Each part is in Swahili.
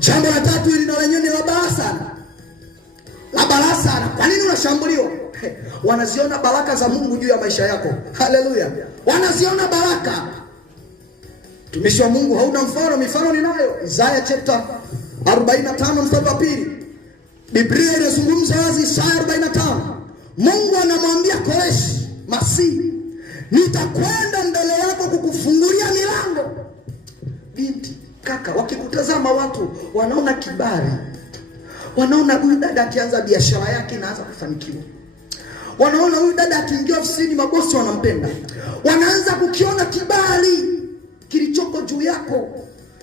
Jambo la tatu hili na lenyewe ni la balaa sana. La balaa sana. Kwa nini unashambuliwa? Wanaziona baraka za Mungu juu ya maisha yako. Haleluya. Wanaziona baraka. Tumishi wa Mungu hauna mfano, mifano ninayo. Isaya chapter 45 mstari wa 2. Biblia inazungumza wazi, Isaya 45. Mungu anamwambia Koreshi Masihi, nitakwenda mbele yako kukufungulia milango. Binti, kaka, wakikutazama watu wanaona kibali. Wanaona huyu dada akianza biashara yake inaanza kufanikiwa. Wanaona huyu dada akiingia ofisini mabosi wanampenda. Wanaanza kukiona kibali kilichoko juu yako.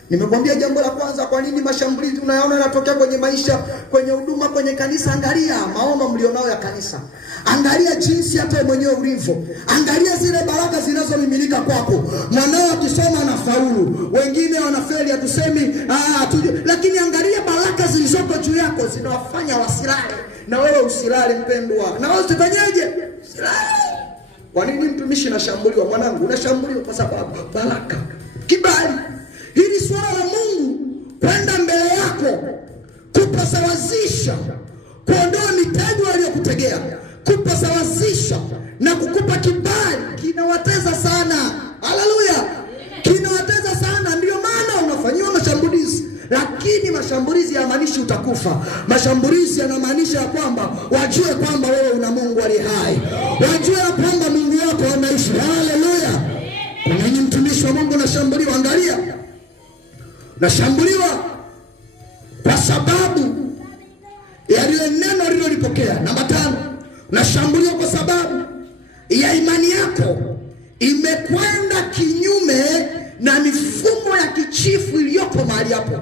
Nimekwambia jambo la kwanza, kwa nini mashambulizi unayaona yanatokea kwenye maisha, kwenye huduma, kwenye kanisa? Angalia maono mlionao ya kanisa. Angalia jinsi hata mwenyewe ulivyo. Angalia zile baraka zinazomiminika kwako. Mwanao akisoma anafaulu, wengine wanafeli, hatusemi lakini angalia baraka zilizoko juu yako zinawafanya wasilale. Na wewe usilale mpendwa. Na wewe usifanyeje? Usilale. Kwa nini mtumishi nashambuliwa? Mwanangu, unashambuliwa kwa sababu baraka, kibali. Hili swala la Mungu kwenda mbele yako, kupasawazisha, kuondoa mitego aliyokutegea, kupasawazisha na kukupa kibali, kinawateza sana. Haleluya. Kinawateza sana, ndio maana unafanyiwa mashambulizi. Lakini mashambulizi hayamaanishi utakufa. Mashambulizi yanamaanisha kwamba wajue kwamba wewe una Mungu aliye hai. Wajue kwamba Mungu wako anaishi. Haleluya. Kwa nini mtumishi wa Mungu unashambuliwa? Angalia. Nashambuliwa kwa sababu ya lile neno alilolipokea. Namba 5, nashambuliwa kwa sababu ya imani yako imekwenda kinyume na mifumo ya kichifu iliyoko mahali hapo.